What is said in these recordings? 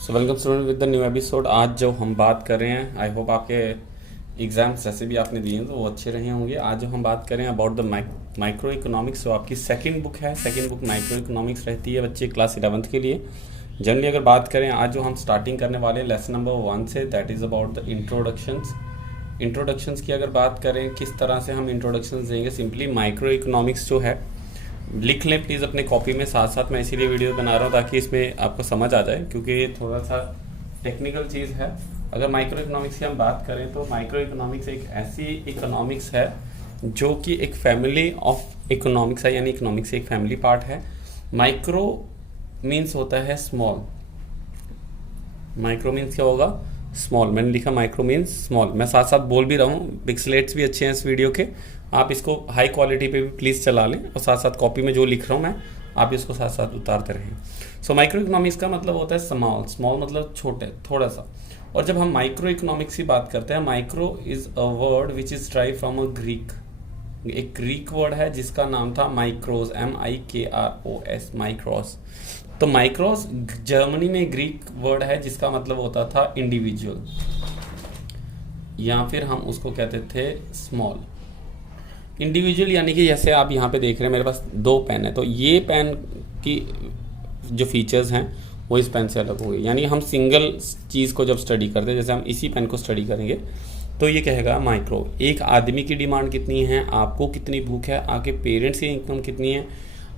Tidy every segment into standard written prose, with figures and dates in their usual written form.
So welcome student with the new episode. आज जो हम बात कर रहे हैं, आई होप आपके एग्जाम्स जैसे भी आपने दिए हैं तो वो अच्छे रहे होंगे। आज जो हम बात कर रहे हैं अबाउट द माइक्रो इकोनॉमिक्स, जो आपकी सेकंड बुक है। सेकंड बुक माइक्रो इकोनॉमिक्स रहती है बच्चे क्लास 11th के लिए। जनरली अगर बात करें, आज जो हम स्टार्टिंग करने वाले हैं लेसन नंबर 1 से, that is about the introductions की अगर बात करें, किस तरह से हम इंट्रोडक्शंस देंगे। सिंपली माइक्रो इकोनॉमिक्स जो है लिख लें प्लीज़ अपने कॉपी में, साथ साथ मैं इसीलिए वीडियो बना रहा हूँ ताकि इसमें आपको समझ आ जाए, क्योंकि ये थोड़ा सा टेक्निकल चीज़ है। अगर माइक्रो इकोनॉमिक्स की हम बात करें तो माइक्रो इकोनॉमिक्स एक ऐसी इकोनॉमिक्स है जो कि एक फैमिली ऑफ इकोनॉमिक्स है, यानी इकोनॉमिक्स एक फैमिली पार्ट है। माइक्रो मीन्स होता है स्मॉल। माइक्रो मीन्स क्या होगा? स्मॉल। मैंने लिखा माइक्रो मीन्स स्मॉल। मैं साथ साथ बोल भी रहा हूँ, पिक्सलेट्स भी अच्छे हैं इस वीडियो के, आप इसको हाई क्वालिटी पे भी प्लीज़ चला लें, और साथ साथ कॉपी में जो लिख रहा हूँ मैं, आप इसको साथ साथ उतारते रहें। सो माइक्रो इकोनॉमिक्स का मतलब होता है स्मॉल। स्मॉल मतलब छोटे, थोड़ा सा। और जब हम माइक्रो इकोनॉमिक्स की बात करते हैं, micro is a word which is drive from a Greek. एक ग्रीक वर्ड है जिसका नाम था माइक्रोस, MIKROS, माइक्रोस। तो माइक्रोस जर्मनी में ग्रीक वर्ड है जिसका मतलब होता था इंडिविजुअल, या फिर हम उसको कहते थे स्मॉल। इंडिविजुअल यानी कि जैसे आप यहाँ पे देख रहे हैं मेरे पास 2 पेन है, तो ये पेन की जो फीचर्स हैं वो इस पेन से अलग हो गई। यानी हम सिंगल चीज़ को जब स्टडी करते हैं, जैसे हम इसी पेन को स्टडी करेंगे तो ये कहेगा माइक्रो। एक आदमी की डिमांड कितनी है, आपको कितनी भूख है, आपके पेरेंट्स की इनकम कितनी है,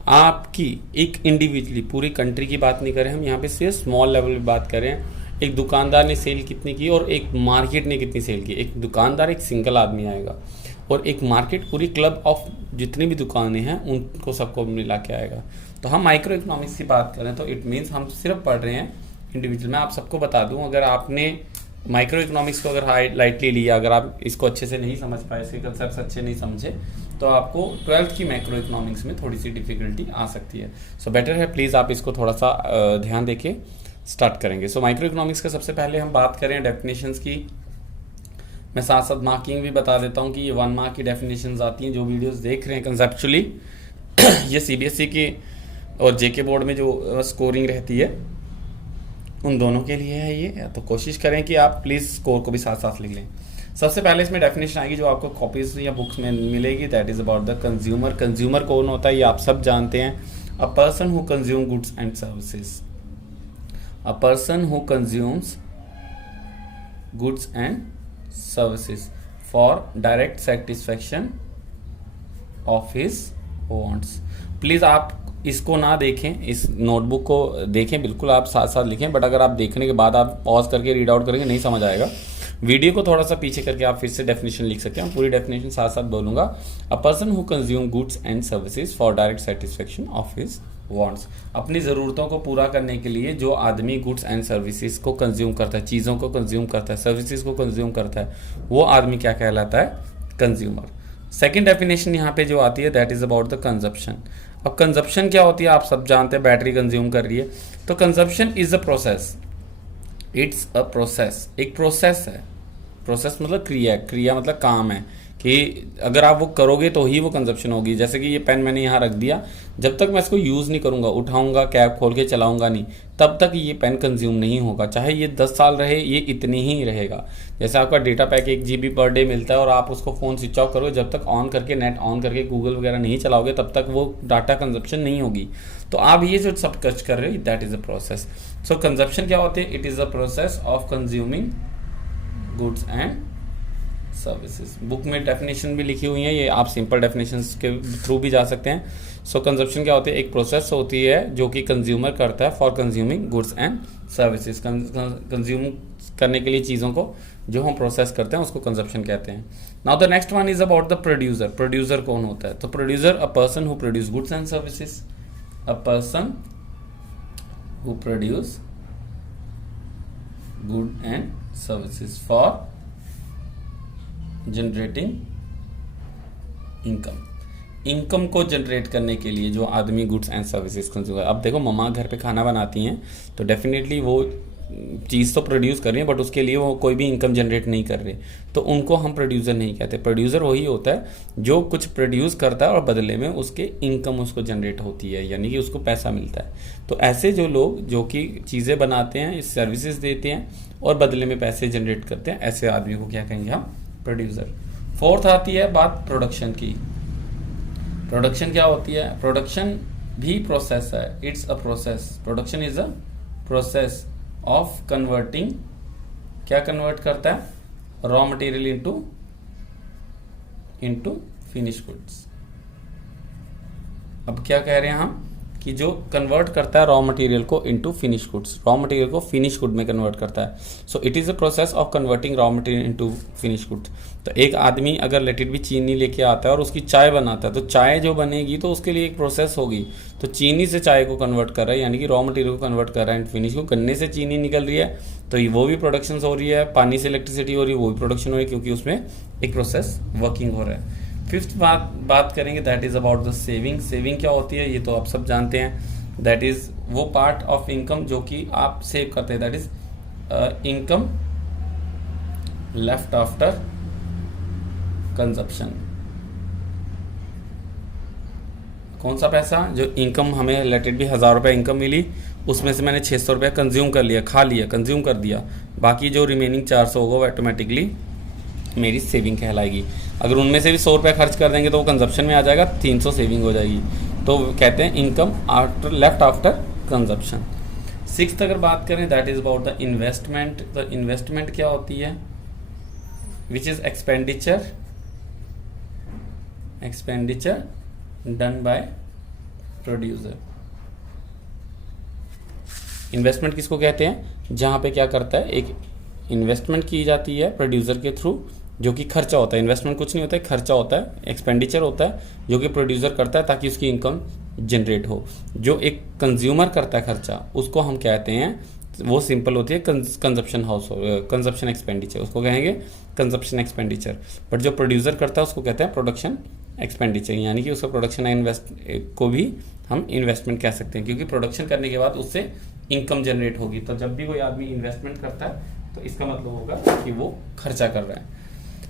आपकी एक इंडिविजुअली पूरी कंट्री की बात नहीं करें हम, यहाँ पे सिर्फ स्मॉल लेवल पे बात करें। एक दुकानदार ने सेल कितनी की और एक मार्केट ने कितनी सेल की। एक दुकानदार एक सिंगल आदमी आएगा और एक मार्केट पूरी क्लब ऑफ जितनी भी दुकानें हैं उनको सबको मिला के आएगा। तो हम माइक्रो इकोनॉमिक्स की बात करें तो इट मीन्स हम सिर्फ पढ़ रहे हैं इंडिविजुअल। मैं आप सबको बता दूं, अगर आपने माइक्रो इकोनॉमिक्स को अगर लाइटली लिया, अगर आप इसको अच्छे से नहीं समझ पाए, इसके कंसेप्ट अच्छे नहीं समझे, तो आपको 12th की माइक्रो इकोनॉमिक्स में थोड़ी सी डिफिकल्टी आ सकती है। सो बेटर है प्लीज़ आप इसको थोड़ा सा ध्यान देके स्टार्ट करेंगे। सो माइक्रो इकोनॉमिक्स का सबसे पहले हम बात करें डेफिनेशंस की। मैं साथ साथ मार्किंग भी बता देता हूँ कि ये 1 मार्क की डेफिनेशंस आती हैं। जो वीडियोस देख रहे हैं कंसेप्चुअली, ये CBSE की और JK बोर्ड में जो स्कोरिंग रहती है उन दोनों के लिए है ये। तो कोशिश करें कि आप प्लीज़ स्कोर को भी साथ साथ लिख लें। सबसे पहले इसमें डेफिनेशन आएगी जो आपको कॉपीज या बुक्स में मिलेगी, that is about the consumer. Consumer कौन होता है ये आप सब जानते हैं। A person who consume goods and services. A person who consumes goods and services for direct satisfaction of his wants. Please आप इसको ना देखें, इस नोटबुक को देखें, बिल्कुल आप साथ साथ लिखें, बट अगर आप देखने के बाद आप पॉज करके रीड आउट करेंगे नहीं समझ आएगा। वीडियो को थोड़ा सा पीछे करके आप फिर से डेफिनेशन लिख सकते हैं। पूरी डेफिनेशन साथ साथ बोलूंगा। A person who consume goods and services for direct satisfaction of his wants. अपनी ज़रूरतों को पूरा करने के लिए जो आदमी गुड्स एंड सर्विसेज को कंज्यूम करता है, चीज़ों को कंज्यूम करता है, सर्विसेज को कंज्यूम करता है, वो आदमी क्या कहलाता है? कंज्यूमर। सेकेंड डेफिनेशन यहाँ पे जो आती है that is about the consumption. अब कंजप्शन क्या होती है आप सब जानते हैं, बैटरी कंज्यूम कर रही है। तो consumption is a process, it's a process, एक प्रोसेस है। प्रोसेस मतलब क्रिया, क्रिया मतलब काम है कि अगर आप वो करोगे तो ही वो कंजप्शन होगी। जैसे कि ये पेन मैंने यहाँ रख दिया, जब तक मैं इसको यूज़ नहीं करूँगा, उठाऊंगा, कैप खोल के चलाऊंगा नहीं, तब तक ये पेन कंज्यूम नहीं होगा। चाहे ये 10 साल रहे, ये इतनी ही रहेगा। जैसे आपका data pack 1 GB per day मिलता है और आप उसको फ़ोन स्विच ऑफ करोगे, जब तक ऑन करके नेट ऑन करके गूगल वगैरह नहीं चलाओगे तब तक वो डाटा कंजप्शन नहीं होगी। तो आप ये जो सब कुछ कर रहे हो that is a process. So consumption क्या होती है? It is a process of consuming goods and services. Book में डेफिनेशन भी लिखी हुई है, ये आप सिंपल डेफिनेशंस के थ्रू भी जा सकते हैं। सो कंजप्शन क्या होती है? एक प्रोसेस होती है जो कि कंज्यूमर करता है for consuming goods and services. Consume करने के लिए चीज़ों को जो हम प्रोसेस करते हैं उसको कंजप्शन कहते हैं। Now the next one is about the producer. Producer कौन होता है? तो producer a person who produce goods and services. A person who produce good and services for generating income. Income को जनरेट करने के लिए जो आदमी गुड्स एंड सर्विसेज कंज्यूम। अब देखो मम्मा घर पे खाना बनाती हैं तो डेफिनेटली वो चीज़ तो प्रोड्यूस कर रही है बट उसके लिए वो कोई भी इनकम जनरेट नहीं कर रहे, तो उनको हम प्रोड्यूसर नहीं कहते। प्रोड्यूसर वही होता है जो कुछ प्रोड्यूस करता है और बदले में उसके इनकम उसको जनरेट होती है, यानी कि उसको पैसा मिलता है। तो ऐसे जो लोग जो कि चीज़ें बनाते हैं, सर्विसेज देते हैं और बदले में पैसे जनरेट करते हैं, ऐसे आदमी को क्या कहेंगे हम? प्रोड्यूसर। फोर्थ आती है बात प्रोडक्शन की। प्रोडक्शन क्या होती है? प्रोडक्शन भी प्रोसेस है, it's a process. Production is a process of converting, क्या कन्वर्ट करता है? Raw material into finish goods. अब क्या कह रहे हैं हम कि जो कन्वर्ट करता है रॉ मटेरियल को into finish goods, raw material को फिनिश गुड में कन्वर्ट करता है। So it is a process of converting raw material into finish goods. तो एक आदमी अगर लेट इट भी चीनी लेके आता है और उसकी चाय बनाता है, तो चाय जो बनेगी तो उसके लिए एक प्रोसेस होगी। तो चीनी से चाय को कन्वर्ट कर रहा है, यानी कि रॉ मटेरियल को कन्वर्ट कर रहा है फिनिश को। गन्ने से चीनी निकल रही है तो वो भी प्रोडक्शन हो रही है, पानी से इलेक्ट्रिसिटी हो रही है वो भी प्रोडक्शन हो रही है, क्योंकि उसमें एक प्रोसेस वर्किंग हो रहा है। फिफ्थ बात करेंगे, that is about the saving. Saving क्या होती है ये तो आप सब जानते हैं। दैट इज़ वो पार्ट ऑफ इनकम जो कि आप सेव करते हैं, that is income left after consumption. कौन सा पैसा? जो इनकम हमें रिलेटेड भी 1000 रुपये इनकम मिली, उसमें से मैंने 600 रुपये कंज्यूम कर लिया, खा लिया, कंज्यूम कर दिया, बाकी जो रिमेनिंग 400 होगा वो ऑटोमेटिकली मेरी सेविंग कहलाएगी। अगर उनमें से भी 100 रुपये खर्च कर देंगे तो वो कंजप्शन में आ जाएगा, 300 सेविंग हो जाएगी। तो कहते हैं income after left after consumption. Sixth अगर बात करें, that is about the investment. The investment क्या होती है? Which is expenditure done by producer. Investment किसको कहते हैं? जहाँ पे क्या करता है, एक इन्वेस्टमेंट की जाती है प्रोड्यूसर के थ्रू, जो कि खर्चा होता है। इन्वेस्टमेंट कुछ नहीं होता है, खर्चा होता है, एक्सपेंडिचर होता है जो कि प्रोड्यूसर करता है ताकि उसकी इनकम जनरेट हो। जो एक कंज्यूमर करता है खर्चा, उसको हम कहते हैं, वो सिंपल होती है कंजप्शन कंजप्शन एक्सपेंडिचर, उसको कहेंगे कंजप्शन एक्सपेंडिचर। बट जो प्रोड्यूसर करता है उसको कहते हैं प्रोडक्शन एक्सपेंडिचर, यानी कि उसका प्रोडक्शन इन्वेस्ट को भी हम इन्वेस्टमेंट कह सकते हैं, क्योंकि प्रोडक्शन करने के बाद उससे इनकम जनरेट होगी। तो जब भी कोई आदमी इन्वेस्टमेंट करता है तो इसका मतलब होगा कि वो खर्चा कर रहा है।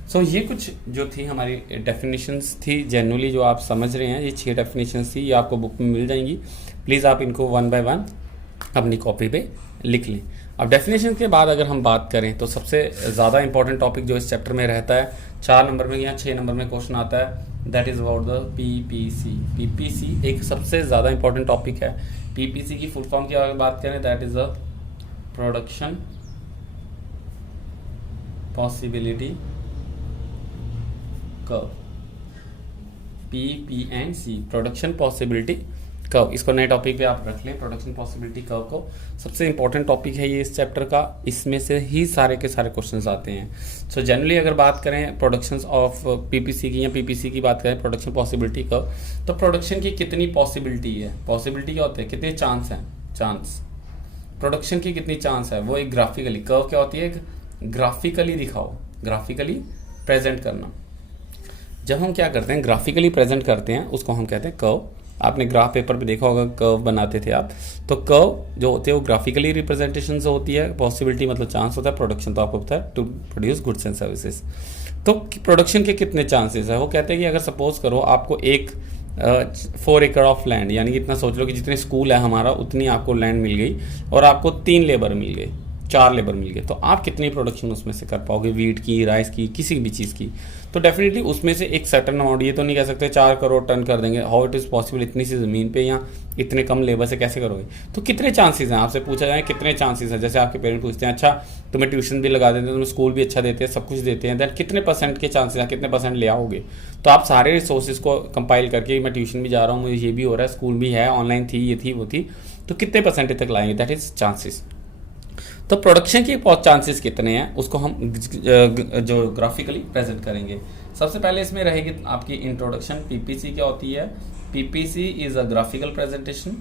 सो ये कुछ जो थी हमारी डेफिनेशंस थी, जनरली जो आप समझ रहे हैं, ये 6 डेफिनेशंस थी, ये आपको बुक में मिल जाएंगी। प्लीज़ आप इनको 1 बाय 1 अपनी कॉपी पे लिख लें। अब डेफिनेशन के बाद अगर हम बात करें तो सबसे ज़्यादा इंपॉर्टेंट टॉपिक जो इस चैप्टर में रहता है, 4 नंबर में या 6 नंबर में क्वेश्चन आता है, that is about the PPC. PPC एक सबसे ज़्यादा इंपॉर्टेंट टॉपिक है। पीपीसी की फुल फॉर्म की अगर बात करें, that is a production possibility curve. PPNC, production possibility curve. इसको नए टॉपिक पे आप रख लें, प्रोडक्शन पॉसिबिलिटी कर्व को। सबसे इंपॉर्टेंट टॉपिक है ये इस चैप्टर का, इसमें से ही सारे के सारे क्वेश्चंस आते हैं। सो जनरली अगर बात करें प्रोडक्शंस ऑफ पीपीसी की या पीपीसी की बात करें, प्रोडक्शन पॉसिबिलिटी कर्व, तो प्रोडक्शन की कितनी पॉसिबिलिटी है? पॉसिबिलिटी क्या होते हैं? कितने चांस हैं? चांस। प्रोडक्शन की कितनी चांस है? वो एक ग्राफिकली, कर्व क्या होती है? ग्राफिकली दिखाओ, ग्राफिकली प्रेजेंट करना। जब हम क्या करते हैं, ग्राफिकली प्रेजेंट करते हैं, उसको हम कहते हैं कर्व। आपने ग्राफ पेपर पे देखा होगा, कर्व बनाते थे आप, तो कर्व जो होते हैं वो ग्राफिकली रिप्रेजेंटेशन से होती है। पॉसिबिलिटी मतलब चांस होता है, प्रोडक्शन तो आपको पता है to produce goods and services. तो प्रोडक्शन के कितने चांसेस है? वो कहते हैं कि अगर सपोज करो आपको एक 4 एकड़ ऑफ लैंड, यानी कि इतना सोच लो कि जितने स्कूल है हमारा उतनी आपको लैंड मिल गई, और आपको 3 लेबर मिल गए, 4 लेबर मिल गए, तो आप कितनी प्रोडक्शन उसमें से कर पाओगे? वीट की, राइस की, किसी भी चीज़ की। तो डेफिनेटली उसमें से एक सर्टन अमाउंट, ये तो नहीं कह सकते 4 करोड़ टन कर देंगे, हाउ इट इज़ पॉसिबल, इतनी सी ज़मीन पे या इतने कम लेबर से कैसे करोगे? तो कितने चांसेस हैं? आपसे पूछा जाए कितने चांसेस हैं, जैसे आपके पेरेंट्स पूछते हैं, अच्छा तुम्हें ट्यूशन भी लगा देते हैं, तुम्हें स्कूल भी अच्छा देते हैं, सब कुछ देते हैं, दैन कितने % के चांसेस हैं, कितने % ले आओगे? तो आप सारे रिसोर्सेज को कंपाइल करके, मैं ट्यूशन भी जा रहा हूँ, मुझे ये भी हो रहा है, स्कूल भी है, ऑनलाइन थी, ये थी, वो थी, तो कितने % तक लाएंगे? That is chances. तो प्रोडक्शन के चांसेस कितने हैं उसको हम जो ग्राफिकली प्रेजेंट करेंगे। सबसे पहले इसमें रहेगी आपकी इंट्रोडक्शन। पीपीसी क्या होती है? PPC is a graphical presentation.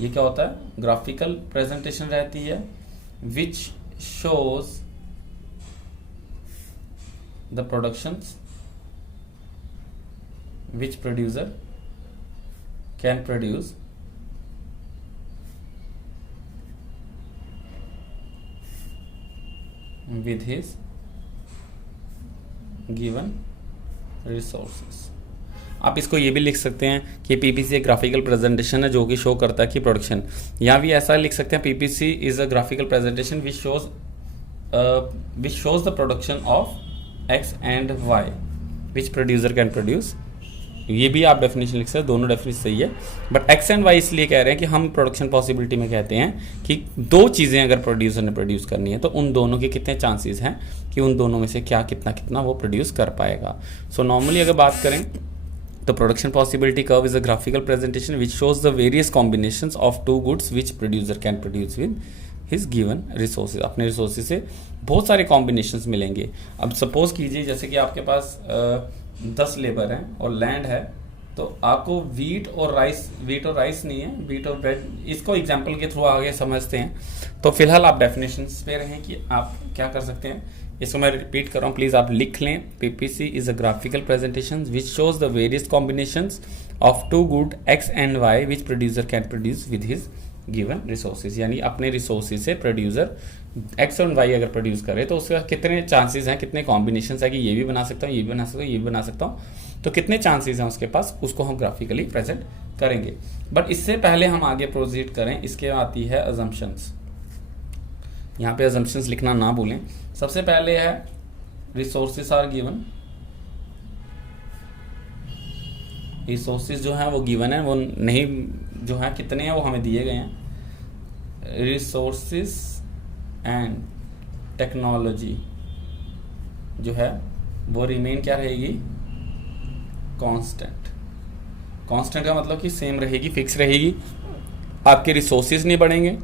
ये क्या होता है? ग्राफिकल प्रेजेंटेशन रहती है विच shows the productions which producer can produce with his given resources। आप इसको ये भी लिख सकते हैं कि पीपीसी एक ग्राफिकल प्रेजेंटेशन है जो कि शो करता है कि प्रोडक्शन, यहाँ भी ऐसा लिख सकते हैं PPC is a graphical presentation which shows the production of X and Y which producer can produce. ये भी आप डेफिनेशन लिख सकते हैं, दोनों डेफिनेशन सही है, बट एक्स एंड वाई इसलिए कह रहे हैं कि हम प्रोडक्शन पॉसिबिलिटी में कहते हैं कि दो चीज़ें अगर प्रोड्यूसर ने प्रोड्यूस करनी है तो उन दोनों के कितने चांसेस हैं कि उन दोनों में से क्या कितना कितना वो प्रोड्यूस कर पाएगा। सो नॉर्मली अगर बात करें तो production possibility curve is a graphical presentation which shows the various combinations of two goods which producer can produce with his given resources. अपने रिसोर्सेज से बहुत सारे कॉम्बिनेशंस मिलेंगे। अब सपोज कीजिए जैसे कि आपके पास 10 लेबर हैं और लैंड है, तो आपको वीट और राइस नहीं है, वीट और ब्रेड, इसको एग्जांपल के थ्रू आगे समझते हैं। तो फिलहाल आप डेफिनेशंस पे रहें कि आप क्या कर सकते हैं। इसको मैं रिपीट कर रहा हूँ, प्लीज आप लिख लें। PPC is a graphical presentation which shows the various combinations of two good X and Y which producer can produce with his given resources. यानी अपने रिसोर्सेज से प्रोड्यूसर एक्स और वाई अगर प्रोड्यूस करे तो उसका कितने चांसेस हैं, कितने कॉम्बिनेशंस है कि ये भी बना सकता हूँ, ये भी बना सकता हूँ, ये भी बना सकता हूँ, तो कितने चांसेस हैं उसके पास, उसको हम ग्राफिकली प्रेजेंट करेंगे। बट इससे पहले हम आगे प्रोसीड करें, इसके आती है अजम्पशंस। यहाँ पे अजम्पशंस लिखना ना भूलें। सबसे पहले है रिसोर्सेज आर गिवन, रिसोर्सेज जो है वो गिवन है, वो नहीं जो है कितने हैं वो हमें दिए गए हैं। रिसोर्सेज एंड टेक्नोलॉजी जो है वो रिमेन क्या रहेगी, कांस्टेंट। कांस्टेंट का मतलब कि सेम रहेगी, फिक्स रहेगी। आपके रिसोर्सेज नहीं बढ़ेंगे,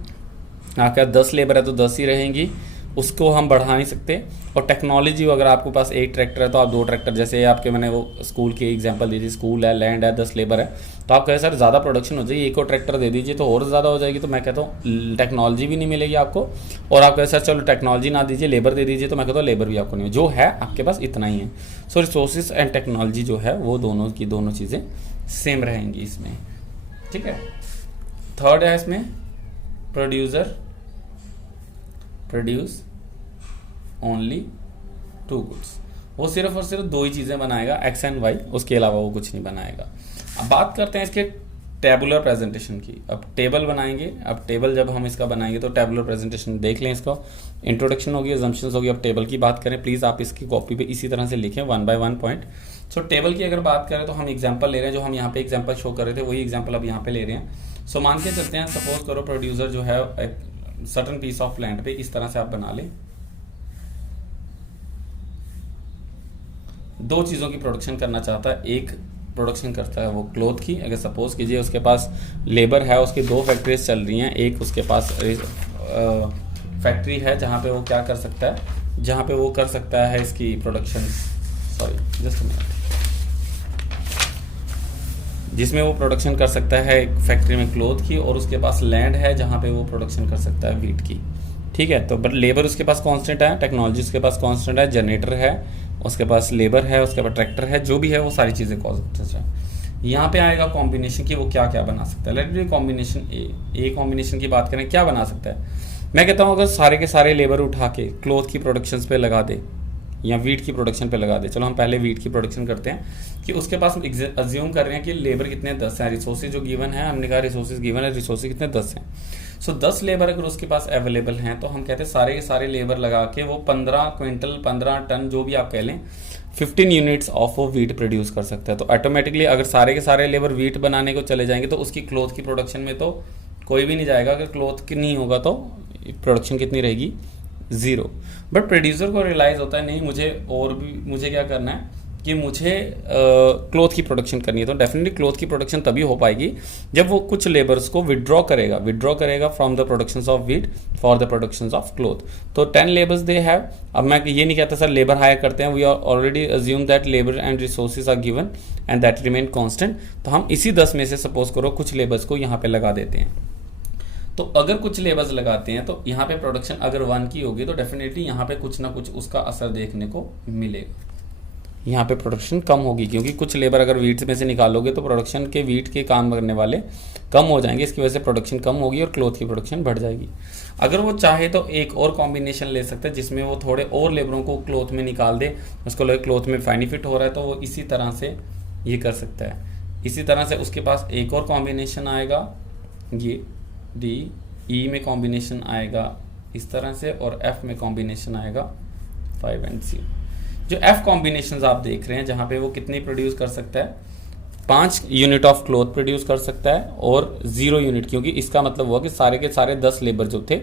आपका 10 लेबर है तो 10 ही रहेंगी, उसको हम बढ़ा नहीं सकते। और टेक्नोलॉजी, अगर आपके पास एक ट्रैक्टर है तो आप 2 ट्रैक्टर, जैसे आपके मैंने वो स्कूल की एग्जांपल दी थी, स्कूल है, लैंड है, 10 लेबर है, तो आप कहे सर ज़्यादा प्रोडक्शन हो जाएगी, एक और ट्रैक्टर दे दीजिए तो और ज़्यादा हो जाएगी। तो मैं कहता हूँ टेक्नोलॉजी भी नहीं मिलेगी आपको, और आप कहे सर चलो टेक्नोलॉजी ना दीजिए लेबर दे दीजिए, तो मैं कहता हूँ लेबर भी आपको नहीं, जो है आपके पास इतना ही है। सो रिसोर्सेज एंड टेक्नोलॉजी जो है वो दोनों की दोनों चीज़ें सेम रहेंगी इसमें, ठीक है। थर्ड है इसमें प्रोड्यूसर प्रोड्यूस ओनली 2 गुड्स। वो सिर्फ और सिर्फ 2 ही चीज़ें बनाएगा, एक्स एंड वाई, उसके अलावा वो कुछ नहीं बनाएगा। अब बात करते हैं इसके टेबुलर प्रेजेंटेशन की। अब टेबल बनाएंगे, अब टेबल जब हम इसका बनाएंगे तो टेबुलर प्रेजेंटेशन देख लें। इसका इंट्रोडक्शन होगी, अजम्पशंस होगी। अब टेबल की बात करें, प्लीज़ आप इसकी कॉपी पे इसी तरह से लिखें 1 by 1 पॉइंट। सो टेबल की अगर बात करें तो हम एग्जाम्पल ले रहे हैं, जो हम यहाँ पे एग्जाम्पल शो कर रहे थे वही एग्जाम्पल अब यहाँ पे ले रहे हैं। सो मान के चलते हैं, सपोज करो प्रोड्यूसर जो है एक सर्टन पीस ऑफ लैंड पे इस तरह से आप बना लें, 2 चीज़ों की प्रोडक्शन करना चाहता है। एक प्रोडक्शन करता है वो क्लोथ की, अगर सपोज कीजिए उसके पास लेबर है, उसकी 2 फैक्ट्रीज चल रही हैं, एक उसके पास फैक्ट्री है जहाँ पे वो क्या कर सकता है, जहाँ पे वो कर सकता है इसकी प्रोडक्शन, सॉरी जस्ट मिनट, जिसमें वो प्रोडक्शन कर सकता है एक फैक्ट्री में क्लोथ की, और उसके पास लैंड है जहाँ पे वो प्रोडक्शन कर सकता है वीट की, ठीक है। तो बट लेबर उसके पास कांस्टेंट है, टेक्नोलॉजी उसके पास कांस्टेंट है, जनरेटर है उसके पास, लेबर है उसके पास, ट्रैक्टर है, जो भी है वो सारी चीज़ें कांस्टेंट है। यहाँ पे आएगा कॉम्बिनेशन की, वो क्या क्या बना सकता है। Let me combination a combination की बात करें, क्या बना सकता है। मैं कहता हूँ अगर सारे के सारे लेबर उठा के क्लोथ की प्रोडक्शन पे लगा दे या वीट की प्रोडक्शन पे लगा दे, चलो हम पहले वीट की प्रोडक्शन करते हैं कि उसके पास अज्यूम कर रहे हैं कि लेबर कितने 10 हैं, रिसोर्सेज जो गिवन है, हमने कहा रिसोर्सेज गिवन है, रिसोर्सेज कितने 10 हैं। सो 10 लेबर अगर उसके पास अवेलेबल हैं तो हम कहते हैं सारे के सारे लेबर लगा के वो 15 क्विंटल 15 टन जो भी आप कह लें 15 यूनिट्स ऑफ वो वीट प्रोड्यूस कर सकता है। तो ऑटोमेटिकली अगर सारे के सारे लेबर वीट बनाने को चले जाएंगे तो उसकी क्लोथ की प्रोडक्शन में तो कोई भी नहीं जाएगा। अगर क्लोथ की नहीं होगा तो प्रोडक्शन कितनी रहेगी, 0। बट प्रोड्यूसर को रियलाइज़ होता है नहीं, मुझे क्या करना है कि मुझे क्लोथ की प्रोडक्शन करनी है। तो डेफिनेटली क्लोथ की प्रोडक्शन तभी हो पाएगी जब वो कुछ लेबर्स को विड्रॉ करेगा from the productions of wheat for the productions of cloth. तो 10 लेबर्स दे हैव। अब मैं ये नहीं कहता सर लेबर हायर करते हैं, we are already assume that labour and resources are given and that remain constant. तो हम इसी 10 में से सपोज करो कुछ लेबर्स को यहाँ पे लगा देते हैं। तो अगर कुछ लेबर्स लगाते हैं तो यहाँ पे प्रोडक्शन अगर 1 की होगी तो डेफिनेटली यहाँ पे कुछ ना कुछ उसका असर देखने को मिलेगा। यहाँ पे प्रोडक्शन कम होगी, क्योंकि कुछ लेबर अगर वीट में से निकालोगे तो प्रोडक्शन के वीट के काम करने वाले कम हो जाएंगे, इसकी वजह से प्रोडक्शन कम होगी और क्लोथ की प्रोडक्शन बढ़ जाएगी। अगर वो चाहे तो एक और कॉम्बिनेशन ले सकता है जिसमें वो थोड़े और लेबरों को क्लोथ में निकाल दे, उसको लगे क्लोथ में बेनिफिट हो रहा है तो वो इसी तरह से ये कर सकता है। इसी तरह से उसके पास एक और कॉम्बिनेशन आएगा, ये डी ई में कॉम्बिनेशन आएगा इस तरह से, और एफ में कॉम्बिनेशन आएगा 5 एंड सी। जो एफ कॉम्बिनेशंस आप देख रहे हैं जहाँ पे वो कितनी प्रोड्यूस कर सकता है, 5 यूनिट ऑफ क्लोथ प्रोड्यूस कर सकता है और 0 यूनिट, क्योंकि इसका मतलब हुआ कि सारे के सारे 10 लेबर जो थे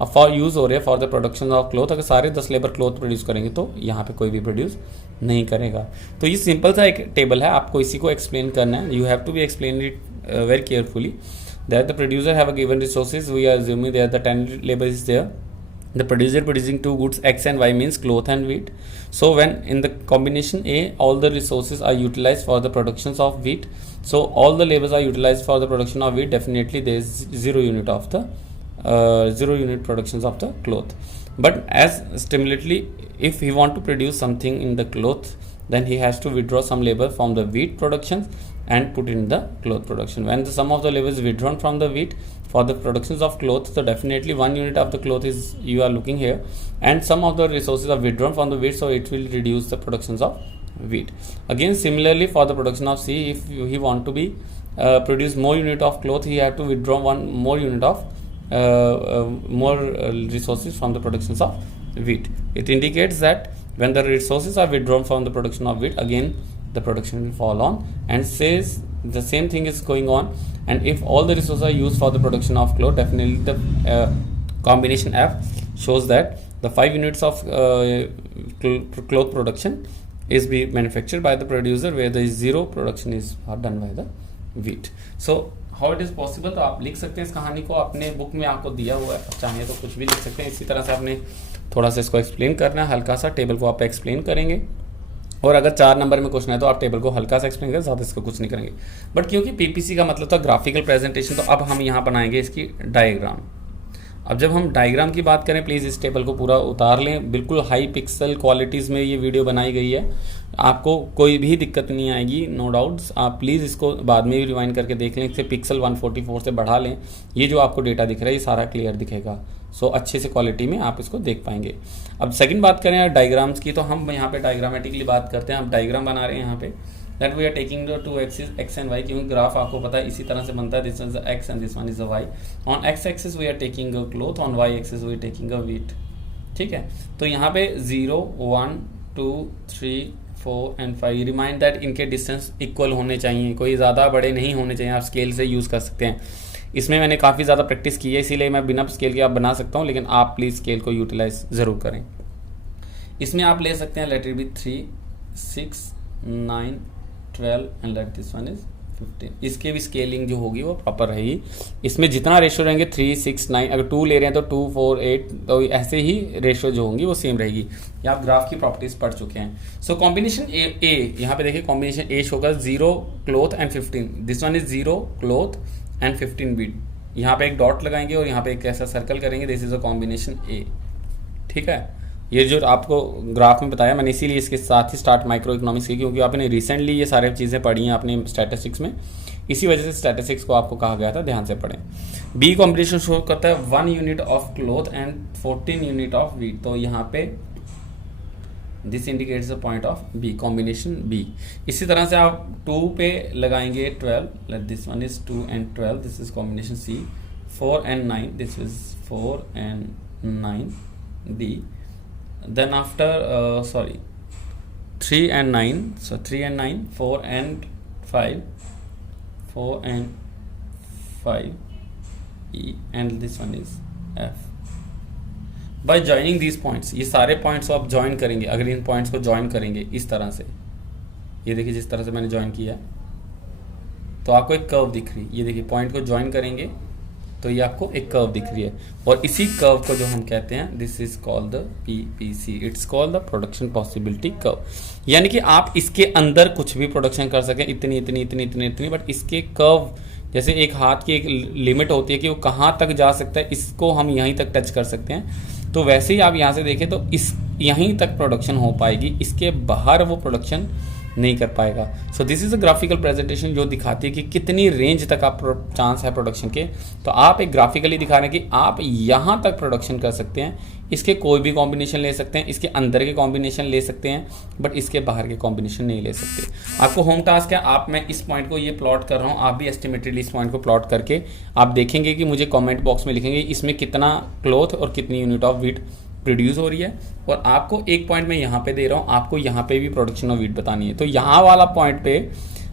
अब फॉर यूज हो रहे हैं for the production of cloth, अगर सारे 10 लेबर क्लोथ प्रोड्यूस करेंगे तो यहाँ पे कोई भी प्रोड्यूस नहीं करेगा। तो ये सिंपल सा एक टेबल है, आपको इसी को एक्सप्लेन करना है। You have to be explain it very carefully that the producer have a given resources, we are assuming that the 10 labor is there, the producer producing two goods X and Y means cloth and wheat. So when in the combination A all the resources are utilized for the productions of wheat, so all the labors are utilized for the production of wheat, definitely there is 0 unit of the 0 unit productions of the cloth. But as similarly if he want to produce something in the cloth, then he has to withdraw some labor from the wheat production and put in the cloth production. When the sum of the labor is withdrawn from the wheat for the productions of cloth, so definitely 1 unit of the cloth is you are looking here, and some of the resources are withdrawn from the wheat, so it will reduce the productions of wheat. Again similarly for the production of C, if he want to be produce more unit of cloth, he have to withdraw one more unit of more resources from the productions of wheat. It indicates that when the resources are withdrawn from the production of wheat, again the production will fall on, and says the same thing is going on. And if all the resources are used for the production of cloth, definitely the combination F shows that the 5 units of cloth production is be manufactured by the producer, where the 0 production is done by the wheat. So how it is possible, तो आप लिख सकते हैं इस कहानी को, अपने book में आपको दिया हुआ है, चाहे तो कुछ भी लिख सकते हैं। इसी तरह से आपने थोड़ा सा इसको एक्सप्लेन करना है, हल्का सा टेबल को आप एक्सप्लेन करेंगे, और अगर 4 नंबर में क्वेश्चन है तो आप टेबल को हल्का सा एक्सप्लेन करें, ज़्यादा इसको कुछ नहीं करेंगे। बट क्योंकि पीपीसी का मतलब था ग्राफिकल प्रेजेंटेशन, तो अब हम यहाँ बनाएंगे इसकी डायग्राम। अब जब हम डायग्राम की बात करें, प्लीज़ इस टेबल को पूरा उतार लें, बिल्कुल हाई पिक्सल क्वालिटीज़ में ये वीडियो बनाई गई है, आपको कोई भी दिक्कत नहीं आएगी, नो डाउट्स। आप प्लीज़ इसको बाद में भी रिवाइंड करके देख लें, इसे पिक्सल 144 से बढ़ा लें, ये जो आपको डेटा दिख रहा है ये सारा क्लियर दिखेगा। सो अच्छे से क्वालिटी में आप इसको देख पाएंगे। अब सेकंड बात करें डायग्राम्स की, तो हम यहाँ पे डायग्रामेटिकली बात करते हैं। हम डायग्राम बना रहे हैं यहाँ पे, that we are taking the 2 axis x and y, क्योंकि ग्राफ आपको पता है इसी तरह से बनता है, this is the x and this one is the y। On x axis we are taking a cloth, on y axis we are taking a wheat. ठीक है, तो यहाँ पे 0 1 2 3 4 एंड 5, रिमाइंड दैट इनके डिस्टेंस इक्वल होने चाहिए, कोई ज़्यादा बड़े नहीं होने चाहिए। आप स्केल से यूज़ कर सकते हैं, इसमें मैंने काफ़ी ज़्यादा प्रैक्टिस की है, इसीलिए मैं बिना स्केल के आप बना सकता हूँ, लेकिन आप प्लीज़ स्केल को यूटिलाइज ज़रूर करें। इसमें आप ले सकते हैं let it be 3 6 9 12 and let this one is 15। इसके भी स्केलिंग जो होगी वो प्रॉपर रहेगी। इसमें जितना रेशियो रहेंगे 3 6 9, अगर 2 ले रहे हैं तो 2 4 8, तो ऐसे ही रेशियो जो होंगी वो सेम रहेगी। ये आप ग्राफ की प्रॉपर्टीज पढ़ चुके हैं। सो कॉम्बिनेशन ए यहाँ पे देखिए, कॉम्बिनेशन ए शो कर 0 cloth and 15, this one is 0 cloth and 15 wheat. यहाँ पे एक डॉट लगाएंगे और यहाँ पे एक ऐसा सर्कल करेंगे, दिस इज अ कॉम्बिनेशन ए। ठीक है, ये जो आपको ग्राफ में बताया मैंने, इसीलिए इसके साथ ही स्टार्ट माइक्रो इकोनॉमिक्स की, क्योंकि आपने रिसेंटली ये सारी चीज़ें पढ़ी हैं अपने स्टैटिस्टिक्स में, इसी वजह से स्टैटिस्टिक्स को आपको कहा गया था ध्यान से पढ़ें। बी कॉम्बिनेशन शो करता है 1 unit of cloth and 14 unit of wheat, तो यहाँ पे this indicates the point of B, combination B. इसी तरह से आप 2 पे लगाएंगे 12, let this one is 2 and 12, this is combination C. 4 and 9, this is 4 and 9 D. Then after 3 and 9, so 3 and 9, 4 and 5, 4 and 5 E, and this one is F. By joining these points, ये सारे points को आप join करेंगे, अगर इन points को join करेंगे इस तरह से, ये देखिए जिस तरह से मैंने join किया तो आपको एक कर्व दिख रही है, ये देखिए पॉइंट को join करेंगे तो ये आपको एक कर्व दिख रही है, और इसी कर्व को जो हम कहते हैं this is called the PPC, it's called the production possibility curve. यानी कि आप इसके अंदर कुछ भी प्रोडक्शन कर सकें, इतनी इतनी इतनी इतनी इतनी, बट इसके कर्व जैसे एक हाथ की एक लिमिट होती है कि वो कहाँ तक जा सकता है, इसको हम यहीं तक टच कर सकते हैं। तो वैसे ही आप यहाँ से देखें तो इस यहीं तक प्रोडक्शन हो पाएगी, इसके बाहर वो प्रोडक्शन नहीं कर पाएगा। So this is a graphical presentation जो दिखाती है कि कितनी रेंज तक आप चांस है प्रोडक्शन के। तो आप एक ग्राफिकली दिखा रहे हैं कि आप यहाँ तक प्रोडक्शन कर सकते हैं, इसके कोई भी कॉम्बिनेशन ले सकते हैं, इसके अंदर के कॉम्बिनेशन ले सकते हैं, बट इसके बाहर के कॉम्बिनेशन नहीं ले सकते। आपको होम टास्क है, आप मैं इस पॉइंट को ये प्लॉट कर रहा हूँ, आप भी एस्टिमेटेडली इस पॉइंट को प्लॉट करके आप देखेंगे कि मुझे कॉमेंट बॉक्स में लिखेंगे इसमें कितना क्लॉथ और कितनी यूनिट ऑफ वीट प्रोड्यूस हो रही है। और आपको एक पॉइंट मैं यहाँ पे दे रहा हूँ, आपको यहाँ पे भी प्रोडक्शन ऑफ वीट बतानी है। तो यहाँ वाला पॉइंट पे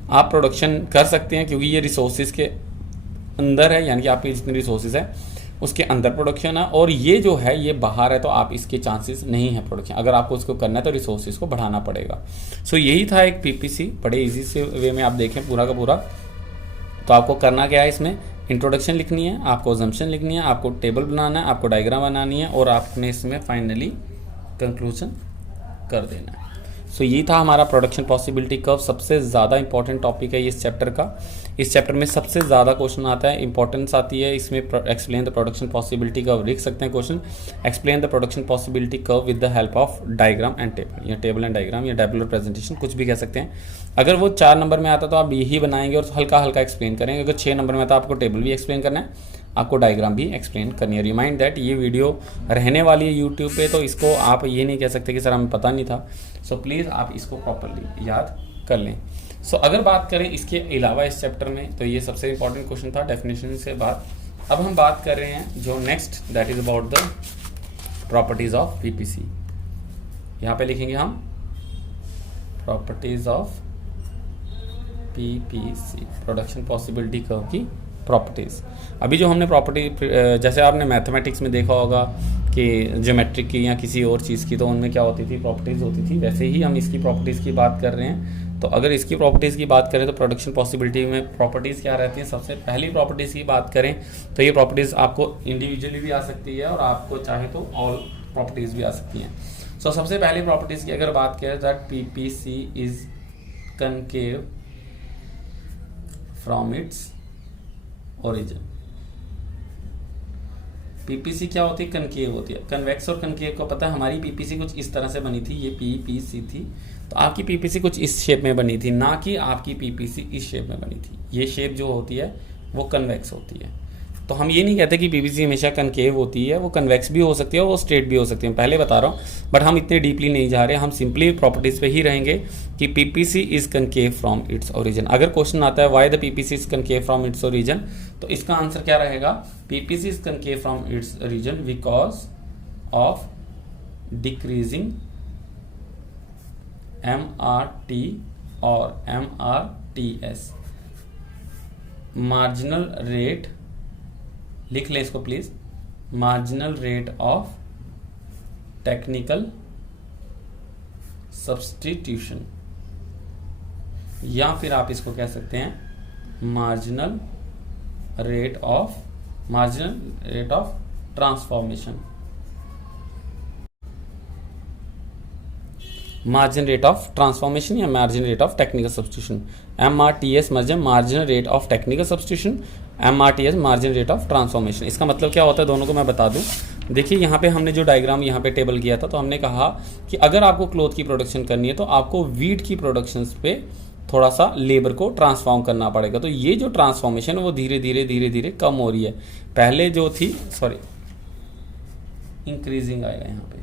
आप प्रोडक्शन कर सकते हैं क्योंकि ये रिसोर्सेज के अंदर है, यानी कि आपके जितने रिसोर्सेज है उसके अंदर प्रोडक्शन है, और ये जो है ये बाहर है, तो आप इसके चांसेस नहीं है प्रोडक्शन। अगर आपको इसको करना है तो रिसोर्सेज को बढ़ाना पड़ेगा। सो यही था एक पीपीसी, बड़े ईजी से वे में आप देखें पूरा का पूरा। तो आपको करना क्या है, इसमें इंट्रोडक्शन लिखनी है, आपको अजम्पशन लिखनी है, आपको टेबल बनाना है, आपको डायग्राम बनानी है, और आपने इसमें फाइनली कंक्लूजन कर देना है। सो ये था हमारा प्रोडक्शन पॉसिबिलिटी कर्व। सबसे ज़्यादा इंपॉर्टेंट टॉपिक है ये इस चैप्टर का। इस चैप्टर में सबसे ज़्यादा क्वेश्चन आता है, इंपॉर्टेंस आती है इसमें। Explain the production possibility curve लिख सकते हैं question. Explain the production possibility curve with the help of diagram and table, या टेबल एंड डायग्राम, या टेबुलर प्रेजेंटेशन, कुछ भी कह सकते हैं। अगर वो 4 नंबर में आता तो आप यही बनाएंगे और हल्का हल्का एक्सप्लेन करेंगे। अगर 6 नंबर में आता आपको टेबल भी एक्सप्लेन करना है, आपको डायग्राम भी एक्सप्लेन करनी है। रिमाइंड दैट ये वीडियो रहने वाली है यूट्यूब पे, तो इसको आप ये नहीं कह सकते कि सर हमें पता नहीं था। सो प्लीज़ आप इसको प्रॉपरली याद कर लें। सो अगर बात करें इसके अलावा इस चैप्टर में, तो ये सबसे इंपॉर्टेंट क्वेश्चन था डेफिनेशन से बाद। अब हम बात कर रहे हैं जो next, that is about the properties of PPC. यहाँ पे लिखेंगे हम properties of PPC, production possibility curve की प्रॉपर्टीज़। अभी जो हमने प्रॉपर्टी, जैसे आपने मैथमेटिक्स में देखा होगा कि ज्योमेट्रिक की या किसी और चीज़ की, तो उनमें क्या होती थी, प्रॉपर्टीज़ होती थी, वैसे ही हम इसकी प्रॉपर्टीज़ की बात कर रहे हैं। तो अगर इसकी प्रॉपर्टीज़ की बात करें तो प्रोडक्शन पॉसिबिलिटी में प्रॉपर्टीज़ क्या रहती हैं। सबसे पहली प्रॉपर्टीज़ की बात करें तो ये प्रॉपर्टीज़ आपको इंडिविजुअली भी आ सकती है और आपको चाहे तो ऑल प्रॉपर्टीज़ भी आ सकती हैं। सो सबसे पहली प्रॉपर्टीज़ की अगर बात करें, that PPC is concave from its origin. PPC क्या होती है, कनकेव होती है। कन्वेक्स और कनकेव को पता है, हमारी पीपीसी कुछ इस तरह से बनी थी, ये पीपीसी थी, तो आपकी पीपीसी कुछ इस शेप में बनी थी, ना कि आपकी पीपीसी इस शेप में बनी थी। ये शेप जो होती है वो कन्वेक्स होती है। तो हम ये नहीं कहते कि पीपीसी हमेशा कनकेव होती है, वो कन्वेक्स भी हो सकती है, वो स्ट्रेट भी हो सकती है, पहले बता रहा हूँ, बट हम इतने डीपली नहीं जा रहे, हम सिंपली प्रॉपर्टीज पे ही रहेंगे कि PPC is concave from its origin. अगर क्वेश्चन आता है why the PPC is concave from its origin, तो इसका आंसर क्या रहेगा, PPC is concave from its origin because of decreasing MRT और MRTS, मार्जिनल रेट, लिख लें इसको please, marginal rate of technical substitution, या फिर आप इसको कह सकते हैं marginal rate of transformation, margin rate of transformation या margin rate of technical substitution. MRTS margin rate of technical substitution, MRTS margin rate of transformation. इसका मतलब क्या होता है, दोनों को मैं बता दूं। देखिए यहाँ पे हमने जो डायग्राम यहाँ पे टेबल किया था, तो हमने कहा कि अगर आपको क्लोथ की प्रोडक्शन करनी है तो आपको वीट की प्रोडक्शन पे थोड़ा सा लेबर को ट्रांसफॉर्म करना पड़ेगा। तो ये जो ट्रांसफॉर्मेशन है वो धीरे धीरे कम हो रही है। पहले जो थी, सॉरी इंक्रीजिंग आएगा यहाँ पे,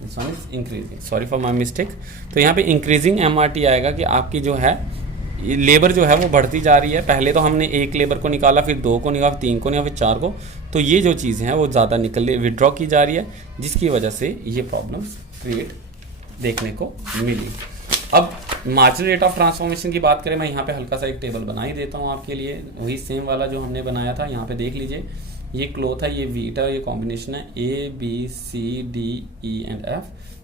this one is increasing, sorry for my mistake. तो यहाँ पे इंक्रीजिंग MRT आएगा कि आपकी जो है लेबर जो है वो बढ़ती जा रही है। पहले तो हमने एक लेबर को निकाला, फिर 2 को निकाला, 3 को निकाला, फिर 4 को, तो ये जो चीज़ें हैं वो ज़्यादा विड्रॉ की जा रही है, जिसकी वजह से ये प्रॉब्लम्स क्रिएट देखने को मिली। अब मार्जिनल रेट ऑफ ट्रांसफॉर्मेशन की बात करें, मैं यहाँ पे हल्का सा एक टेबल बना ही देता हूँ आपके लिए, वही सेम वाला जो हमने बनाया था। यहाँ पे देख लीजिए, ये क्लोथ है, ये वीट है, ये कॉम्बिनेशन है ABCDEF,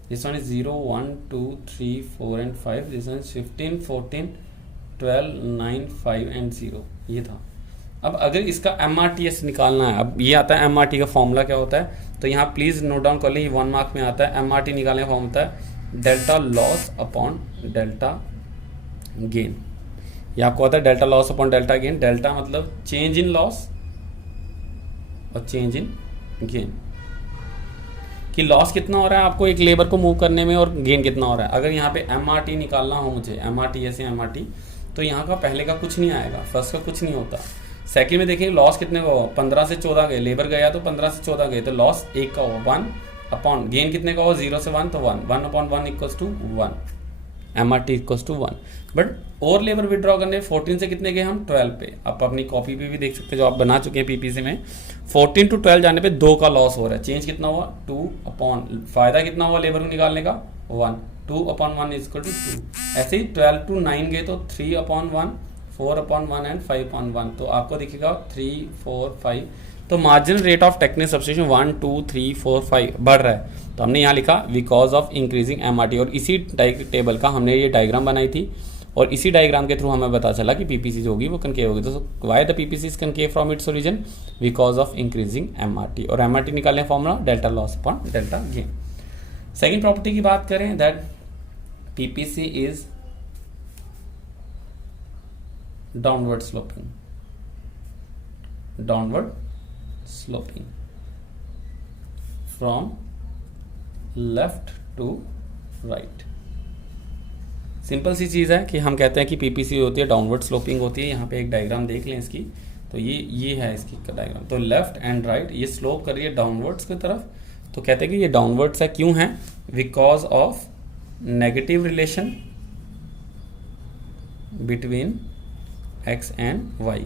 this one is 0 1 2 3 4 and 5, this one 15 14 12 9 5 and 0, ये था। अब अगर इसका MRTS निकालना है, अब ये आता है MRT का फॉर्मूला क्या होता है, तो यहाँ प्लीज नोट डाउन कर लें, ये 1 मार्क में आता है। MRT निकालने का फॉर्म होता है delta loss upon delta gain. ये आपको होता है delta loss upon delta gain. Delta मतलब चेंज इन लॉस और चेंज इन गेन। कि लॉस कितना हो रहा है आपको एक लेबर को मूव करने में और गेन कितना हो रहा है। अगर यहाँ पे MRT निकालना हो मुझे, MRT ऐसे MRT, तो यहाँ का पहले का कुछ नहीं आएगा, फर्स्ट का कुछ नहीं होता। सेकंड में देखिए लॉस कितने का हुआ, 15 से 14 गए, लेबर गया तो 15 से 14 गए, तो लॉस 1 का हुआ, 1 अपॉन गेन कितने का हुआ, 0 से 1, तो 1 upon 1 equals to 1, MRT equals to 1। But और लेबर विड्रॉ करने 14 से कितने गए हम, 12 पे। आप अपनी कॉपी पे भी देख सकते हैं जो आप बना चुके हैं PPC में, 14 to 12 जाने पे 2 का लॉस हो रहा है। चेंज कितना हुआ, 2 अपॉन, फायदा कितना हुआ लेबर को निकालने का, 1, 2 अपॉन 1 इज इक्वल टू 2। ऐसे ही 12 to 9 गए तो 3 अपॉन 1, 4 अपॉन 1 एंड 5 अपॉन 1, तो आपको दिखेगा 3, 4, 5। तो marginal rate of technical substitution 1, 2, 3, 4, 5 बढ़ रहा है। तो हमने यहाँ लिखा बिकॉज ऑफ इंक्रीजिंग MRT, और इसी टेबल का हमने ये डायग्राम बनाई थी, और इसी डायग्राम के थ्रू हमें पता चला कि PPC जो होगी वो कनकेव होगी। तो why the PPC is concave from its origin, because of increasing MRT। और MRT निकालने formula delta loss upon delta gain. Second property की बात करें that PPC is downward sloping, downward sloping from left to right. Simple सी चीज़ है कि हम कहते हैं कि PPC होती है डाउनवर्ड स्लोपिंग होती है। यहाँ पे एक डायग्राम देख लें इसकी, तो ये है इसकी डायग्राम। तो लेफ्ट एंड राइट ये स्लोप कर रही है डाउनवर्ड्स की तरफ, तो कहते हैं कि ये डाउनवर्ड्स है। क्यों है, because of negative relation between X and Y।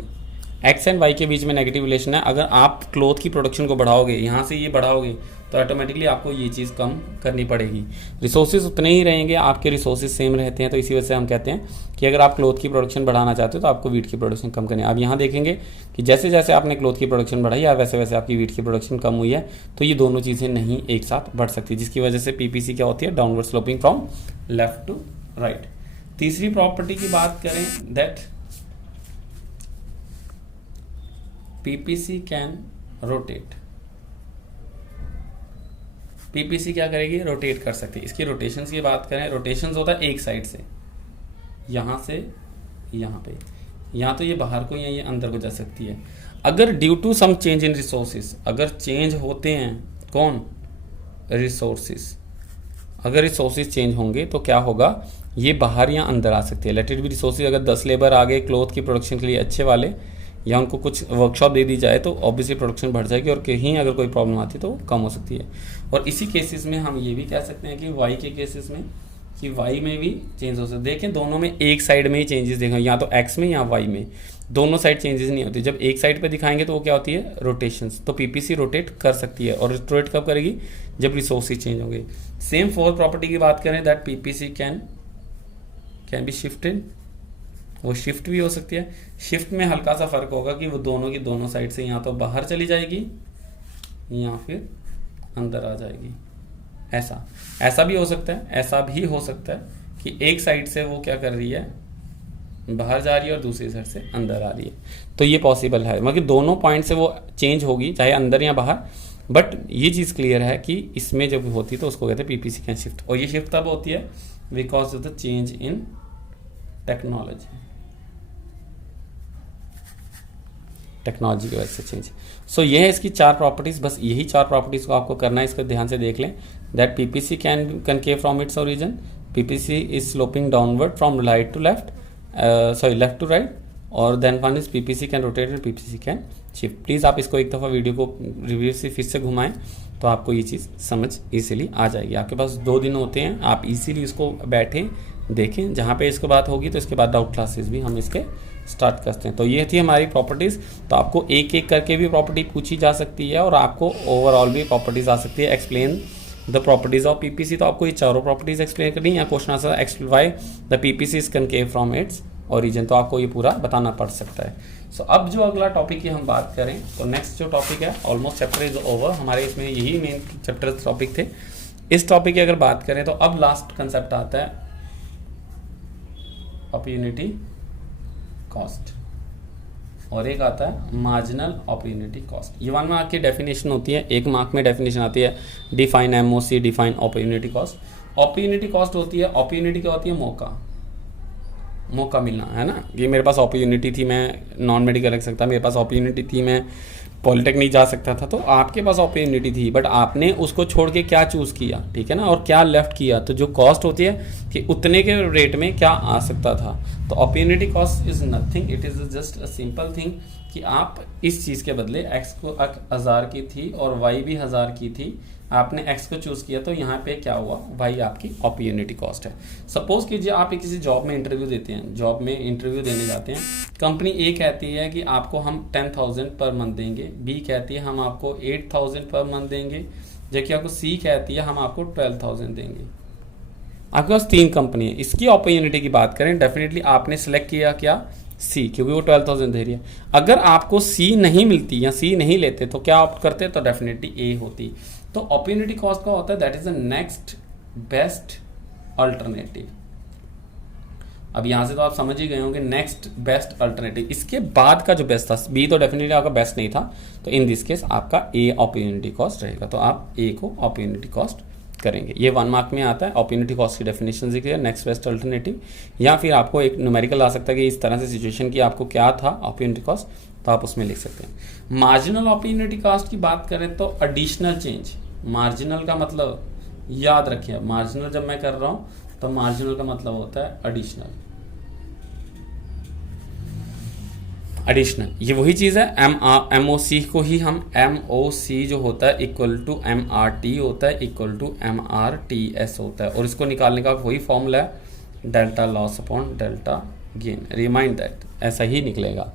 X and Y के बीच में नेगेटिव रिलेशन है। अगर आप क्लोथ की प्रोडक्शन को बढ़ाओगे, यहाँ से ये बढ़ाओगे, तो ऑटोमेटिकली आपको ये चीज़ कम करनी पड़ेगी। रिसोर्सेज उतने ही रहेंगे, आपके रिसोर्सेज सेम रहते हैं, तो इसी वजह से हम कहते हैं कि अगर आप क्लोथ की प्रोडक्शन बढ़ाना चाहते हो तो आपको वीट की प्रोडक्शन कम करनी है। अब यहाँ देखेंगे कि जैसे जैसे आपने क्लोथ की प्रोडक्शन बढ़ाई है वैसे वैसे आपकी वीट की प्रोडक्शन कम हुई है, तो ये दोनों चीज़ें नहीं एक साथ बढ़ सकती, जिसकी वजह से PPC क्या होती है, downward sloping from left to right. तीसरी प्रॉपर्टी की बात करें that PPC can rotate. PPC क्या करेगी, रोटेट कर सकती है। इसकी रोटेशंस की बात करें, रोटेशंस होता है एक साइड से, यहाँ से यहाँ पे, यहाँ तो ये बाहर को या ये अंदर को जा सकती है। अगर due to some change in resources, अगर चेंज होते हैं कौन, रिसोर्सेज, अगर रिसोर्सेज चेंज होंगे तो क्या होगा, ये बाहर या अंदर आ सकती है। लेट इट बी रिसोर्सेज, अगर 10 लेबर आ गए क्लोथ की प्रोडक्शन के लिए अच्छे वाले, या उनको कुछ वर्कशॉप दे दी जाए तो ऑब्वियसली प्रोडक्शन बढ़ जाएगी, और कहीं अगर कोई प्रॉब्लम आती है तो वो कम हो सकती है। और इसी केसेस में हम ये भी कह सकते हैं कि Y के केसेस में, कि Y में भी चेंज हो सकता है। देखें दोनों में एक साइड में ही चेंजेस देखें, या तो X में या Y में, दोनों साइड चेंजेस नहीं होती। जब एक साइड पे दिखाएंगे तो वो क्या होती है, रोटेशंस। तो PPC रोटेट कर सकती है, और रोटेट कब करेगी, जब रिसोर्सेज चेंज होंगे। सेम फोर्थ प्रॉपर्टी की बात करें that PPC can be shifted, वो शिफ्ट भी हो सकती है। शिफ्ट में हल्का सा फर्क होगा कि वो दोनों की दोनों साइड से या तो बाहर चली जाएगी या फिर अंदर आ जाएगी। ऐसा भी हो सकता है, ऐसा भी हो सकता है कि एक साइड से वो क्या कर रही है, बाहर जा रही है, और दूसरी साइड से अंदर आ रही है। तो ये पॉसिबल है, मतलब दोनों पॉइंट से वो चेंज होगी, चाहे अंदर या बाहर। बट ये चीज़ क्लियर है कि इसमें जब होती है तो उसको कहते हैं PPC कैन शिफ्ट। और ये शिफ्ट तब होती है because of the change in technology की वजह से चेंज। सो ये है इसकी 4 प्रॉपर्टीज। बस यही 4 प्रॉपर्टीज को आपको करना है, इसको ध्यान से देख लें। That PPC can concave from its origin, PPC is sloping downward from right to left, left to right, और then one is PPC can rotate and PPC can shift. Please आप इसको एक दफ़ा वीडियो को रिव्यू से फिर से घुमाएं तो आपको ये चीज़ समझ इजीली आ जाएगी। आपके पास 2 दिन होते हैं, आप इजीली इसको बैठें देखें। जहाँ पे इसके बात होगी तो इसके बाद डाउट क्लासेस भी हम इसके स्टार्ट करते हैं। तो ये थी हमारी प्रॉपर्टीज़। तो आपको एक एक करके भी प्रॉपर्टी पूछी जा सकती है, और आपको ओवरऑल भी प्रॉपर्टीज़ आ सकती है। Explain the properties of PPC, तो आपको ये चारों प्रॉपर्टीज एक्सप्लेन करनी है। या question answer explain why the PPC is concave from its origin, तो आपको ये पूरा बताना पड़ सकता है। सो अब जो अगला टॉपिक की हम बात करें, तो नेक्स्ट जो टॉपिक है, ऑलमोस्ट चैप्टर इज ओवर। हमारे इसमें यही मेन चैप्टर टॉपिक थे। इस टॉपिक की अगर बात करें तो अब लास्ट कंसेप्ट आता है अपॉर्चुनिटी कॉस्ट, और एक आता है मार्जिनल अपॉर्चुनिटी कॉस्ट। ये 1 मार्क की डेफिनेशन होती है, 1 मार्क में डेफिनेशन आती है define MOC, define opportunity cost. Opportunity cost होती है, अपॉर्चुनिटी क्या होती है, मौका मिलना, है ना। ये मेरे पास अपॉर्चुनिटी थी, मैं नॉन मेडिकल रख सकता, मेरे पास अपॉर्चुनिटी थी, मैं पॉलिटेक्निक जा सकता था, तो आपके पास अपॉर्चुनिटी थी, बट आपने उसको छोड़ के क्या चूज़ किया, ठीक है ना, और क्या लेफ्ट किया। तो जो कॉस्ट होती है कि उतने के रेट में क्या आ सकता था। तो opportunity cost is nothing, it is just a simple thing कि आप इस चीज़ के बदले x को 1000 की थी और y भी 1000 की थी, आपने x को चूज़ किया, तो यहाँ पे क्या हुआ, y आपकी अपॉर्चुनिटी कॉस्ट है। सपोज कीजिए आप किसी जॉब में इंटरव्यू देते हैं, जॉब में इंटरव्यू देने जाते हैं, कंपनी ए कहती है कि आपको हम 10,000 पर मंथ देंगे, बी कहती है हम आपको 8,000 पर मंथ देंगे, जबकि आपको सी कहती है हम आपको 12,000 देंगे। आपके पास 3 कंपनी है। इसकी अपॉर्चुनिटी की बात करें, डेफिनेटली आपने सेलेक्ट किया क्या, सी, क्योंकि वो 12,000 दे रही है। अगर आपको सी नहीं मिलती या सी नहीं लेते तो क्या ऑप्ट करते, तो डेफिनेटली ए होती। तो अपॉर्चुनिटी कॉस्ट का होता है that is the next best alternative. अब यहां से तो आप समझ ही गए होंगे नेक्स्ट बेस्ट अल्टरनेटिव, इसके बाद का जो बेस्ट था, बी तो डेफिनेटली आपका बेस्ट नहीं था, तो इन दिस केस आपका ए अपॉर्चुनिटी कॉस्ट रहेगा। तो आप ए को अपॉर्चुनिटी कॉस्ट करेंगे। ये 1 मार्क में आता है। अपॉर्चुनिटी कॉस्ट की डेफिनेशन दिख रही है, नेक्स्ट बेस्ट अल्टरनेटिव, या फिर आपको एक न्यूमेरिकल आ सकता है कि इस तरह से सिचुएशन की आपको क्या था अपॉर्चुनिटी कॉस्ट, तो आप उसमें लिख सकते हैं। मार्जिनल अपॉर्चुनिटी कॉस्ट की बात करें तो एडिशनल चेंज। मार्जिनल का मतलब याद रखिए, मार्जिनल जब मैं कर रहा हूं तो मार्जिनल का मतलब होता है एडिशनल। एडिशनल ये वही चीज़ है, MOC को ही हम MOC जो होता है इक्वल टू MRT होता है इक्वल टू MRTS होता है, और इसको निकालने का वही फॉर्मूला है delta loss upon delta gain. Remind that, ऐसा ही निकलेगा।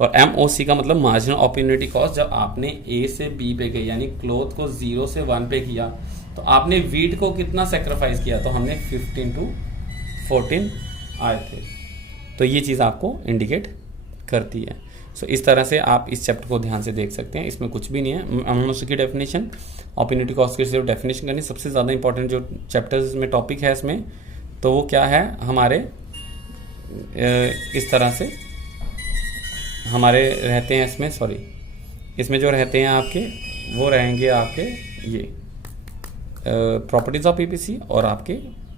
और MOC का मतलब मार्जिनल अपॉर्चुनिटी कॉस्ट। जब आपने A से B पे गए, यानी क्लोथ को 0 से 1 पे किया, तो आपने वीट को कितना सेक्रीफाइस किया, तो हमने 15 to 14 आए थे। तो ये चीज़ आपको इंडिकेट करती है। सो इस तरह से आप इस चैप्टर को ध्यान से देख सकते हैं, इसमें कुछ भी नहीं है। MOC की डेफिनेशन, अपॉर्चुनिटी कॉस्ट की सिर्फ डेफिनेशन करनी। सबसे ज़्यादा इंपॉर्टेंट जो चैप्टर्स में टॉपिक है इसमें, तो वो क्या है हमारे, इस तरह से हमारे रहते हैं इसमें, सॉरी इसमें जो रहते हैं आपके, वो रहेंगे आपके ये प्रॉपर्टीज ऑफ PPC और आपके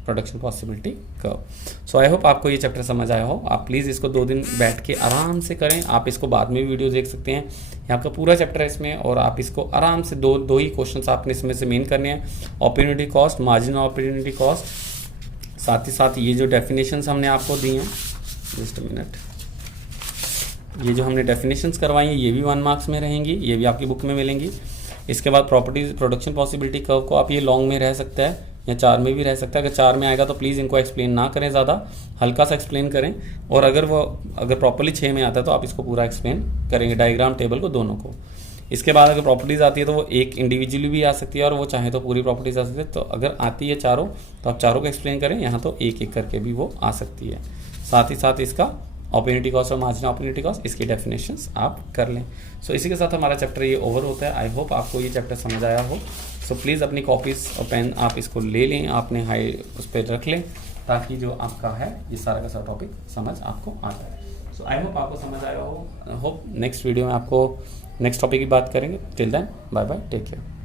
production possibility curve. So I hope आपको ये चैप्टर समझ आया हो। आप प्लीज़ इसको 2 दिन बैठ के आराम से करें। आप इसको बाद में भी वीडियो देख सकते हैं, ये आपका पूरा चैप्टर है इसमें, और आप इसको आराम से दो ही क्वेश्चन आपने इसमें से मेन करने हैं, opportunity cost, marginal opportunity cost, साथ ही साथ ये जो डेफिनेशंस हमने आपको दी हैं, जस्ट अ मिनट, ये जो हमने डेफिनेशंस करवाई हैं ये भी 1 मार्क्स में रहेंगी, ये भी आपकी बुक में मिलेंगी। इसके बाद प्रॉपर्टीज प्रोडक्शन पॉसिबिलिटी कर्व को आप ये लॉन्ग में रह सकता है या 4 में भी रह सकता है। अगर 4 में आएगा तो प्लीज़ इनको एक्सप्लेन ना करें, ज़्यादा हल्का सा एक्सप्लेन करें, और अगर प्रॉपर्ली 6 में आता है तो आप इसको पूरा एक्सप्लेन करेंगे, डायग्राम टेबल को, दोनों को। इसके बाद अगर प्रॉपर्टीज़ आती है तो वो एक इंडिविजुअली भी आ सकती है, और वो चाहे तो पूरी प्रॉपर्टीज़ आ सकती है। तो अगर आती है चारों तो आप चारों को एक्सप्लेन करें, यहाँ तो एक एक करके भी वो आ सकती है। साथ ही साथ इसका अपॉर्चुनिटी कॉस्ट और मार्जिनल अपॉर्चुनिटी कॉस्ट, इसकी डेफिनेशंस आप कर लें। सो इसी के साथ हमारा चैप्टर ये ओवर होता है। आई होप आपको ये चैप्टर समझ आया हो। सो प्लीज़ अपनी कॉपीज़ और पेन आप इसको ले लें, आपने हाई उस पर रख लें, ताकि जो आपका है ये सारा का सारा टॉपिक समझ आपको आता है। सो आई होप आपको समझ आया हो। होप नेक्स्ट वीडियो में आपको नेक्स्ट टॉपिक की बात करेंगे। Till then bye bye, take care.